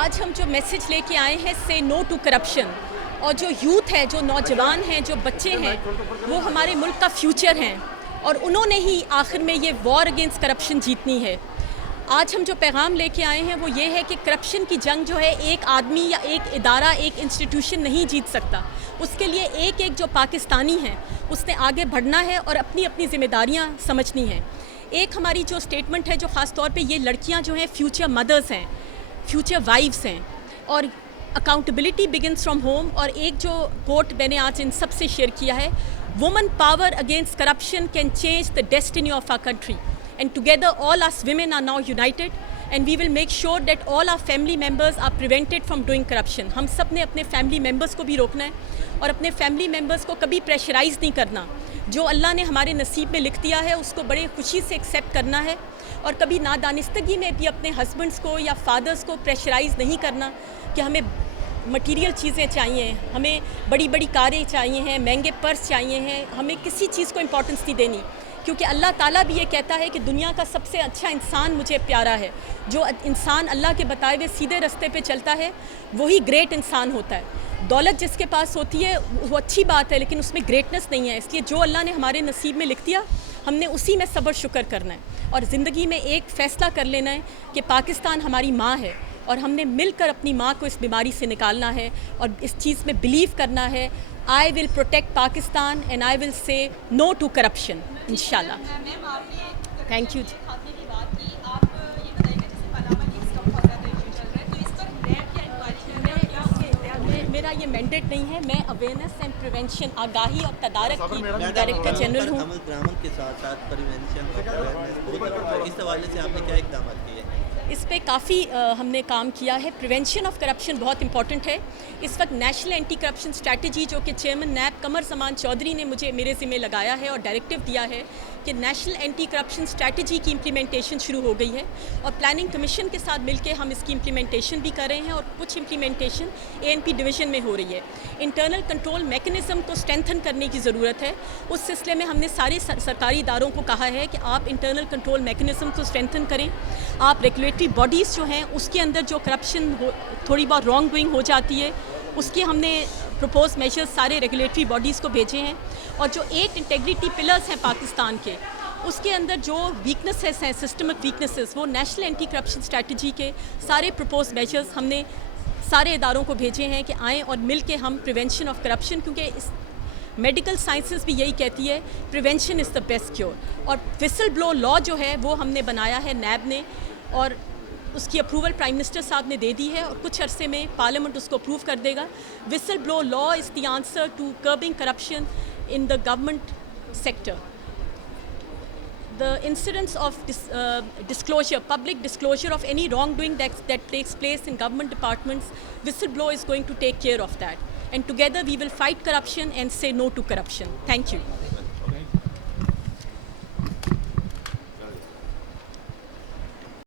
آج ہم جو میسیج لے کے آئے ہیں سے نو ٹو کرپشن، اور جو یوتھ ہے، جو نوجوان ہیں، جو بچے ہیں، وہ ہمارے ملک کا فیوچر ہیں، اور انہوں نے ہی آخر میں یہ وار اگینسٹ کرپشن جیتنی ہے۔ آج ہم جو پیغام لے کے آئے ہیں وہ یہ ہے کہ کرپشن کی جنگ جو ہے ایک آدمی یا ایک ادارہ، ایک انسٹیٹیوشن نہیں جیت سکتا۔ اس کے لیے ایک ایک جو پاکستانی ہے اس نے آگے بڑھنا ہے اور اپنی اپنی ذمہ داریاں سمجھنی ہیں۔ ایک ہماری جو اسٹیٹمنٹ ہے جو خاص طور پہ یہ لڑکیاں جو ہیں فیوچر مدرز ہیں، فیوچر وائفز ہیں، اور اکاؤنٹیبلٹی بگنس فرام ہوم۔ اور ایک جو کوٹ میں نے آج ان سب سے شیئر کیا ہے، women power against corruption can change the destiny of our country, and together all us women are now united and we will make sure that all our family members are prevented from doing corruption۔ ہم سب نے اپنے family members کو بھی روکنا ہے اور اپنے family members کو کبھی پریشرائز نہیں کرنا۔ جو اللہ نے ہمارے نصیب میں لکھ دیا ہے اس کو بڑے خوشی سے ایکسیپٹ کرنا ہے، اور کبھی نادانستگی میں بھی اپنے ہسبینڈس کو یا فادرس کو پریشرائز نہیں کرنا کہ ہمیں مٹیریل چیزیں چاہیے، ہمیں بڑی بڑی کاریں چاہیے ہیں، مہنگے پرس چاہیے ہیں، ہمیں کسی چیز کو امپورٹنس نہیں دینی، کیونکہ اللہ تعالیٰ بھی یہ کہتا ہے کہ دنیا کا سب سے اچھا انسان مجھے پیارا ہے۔ جو انسان اللہ کے بتائے ہوئے سیدھے رستے پہ چلتا ہے وہی گریٹ انسان ہوتا ہے۔ دولت جس کے پاس ہوتی ہے وہ اچھی بات ہے، لیکن اس میں گریٹنس نہیں ہے۔ اس لیے جو اللہ نے ہمارے نصیب میں لکھ دیا ہم نے اسی میں صبر شکر کرنا ہے، اور زندگی میں ایک فیصلہ کر لینا ہے کہ پاکستان ہماری ماں ہے، اور ہم نے مل کر اپنی ماں کو اس بیماری سے نکالنا ہے، اور اس چیز میں بلیو کرنا ہے۔ I will protect Pakistan and I will say no to corruption انشاءاللہ۔ Thank you. میرا یہ مینڈیٹ نہیں ہے، میں اویئرنیس اینڈ پریونشن، آگاہی اور تدارک کی ڈائریکٹر جنرل ہوں۔ عمل درآمد کے ساتھ ساتھ پریونشن اس حوالے سے آپ نے کیا اقدامات کیے؟ اس پہ کافی ہم نے کام کیا ہے۔ پریونشن آف کرپشن بہت امپورٹنٹ ہے۔ اس وقت نیشنل اینٹی کرپشن اسٹریٹجی جو کہ چیئرمین نیب قمر زمان چودھری نے میرے ذمہ لگایا ہے اور ڈائریکٹیو دیا ہے کہ نیشنل اینٹی کرپشن اسٹریٹجی کی امپلیمنٹیشن شروع ہو گئی ہے، اور پلاننگ کمیشن کے ساتھ مل کے ہم اس کی امپلیمنٹیشن بھی کر رہے ہیں، اور کچھ امپلیمنٹیشن ANP ڈویژن میں ہو رہی ہے۔ انٹرنل کنٹرول میکنزم کو اسٹرینتھن کرنے کی ضرورت ہے۔ اس سلسلے میں ہم نے سارے سرکاری اداروں کو کہا ہے کہ آپ انٹرنل کنٹرول میکنزم کو اسٹرینتھن کریں۔ آپ ریگولیٹری باڈیز جو ہیں اس کے اندر جو کرپشن تھوڑی بہت رانگ ڈوئنگ ہو جاتی ہے اس کے ہم نے پروپوز میجرز سارے ریگولیٹری باڈیز کو بھیجے ہیں، اور جو 8 انٹیگریٹی پلرز ہیں پاکستان کے، اس کے اندر جو ویکنسز ہیں، سسٹمک ویکنسز، وہ نیشنل اینٹی کرپشن اسٹریٹجی کے سارے پروپوز میجرز ہم نے سارے اداروں کو بھیجے ہیں کہ آئیں اور مل کے ہم پریونشن آف کرپشن، کیونکہ اس میڈیکل سائنسز بھی یہی کہتی ہے prevention is the best cure. اور وسل بلو لا جو ہے وہ ہم نے بنایا ہے نیب نے، اور اس کی اپروول پرائم منسٹر صاحب نے دے دی ہے، اور کچھ عرصے میں پارلیمنٹ اس کو اپروو کر دے گا۔ Whistle blow law is the answer to curbing corruption in the government sector. The incidence of disclosure, public disclosure of any wrongdoing that takes place in government departments, whistleblower is going to take care of that. And together we will fight corruption and say no to corruption. Thank you.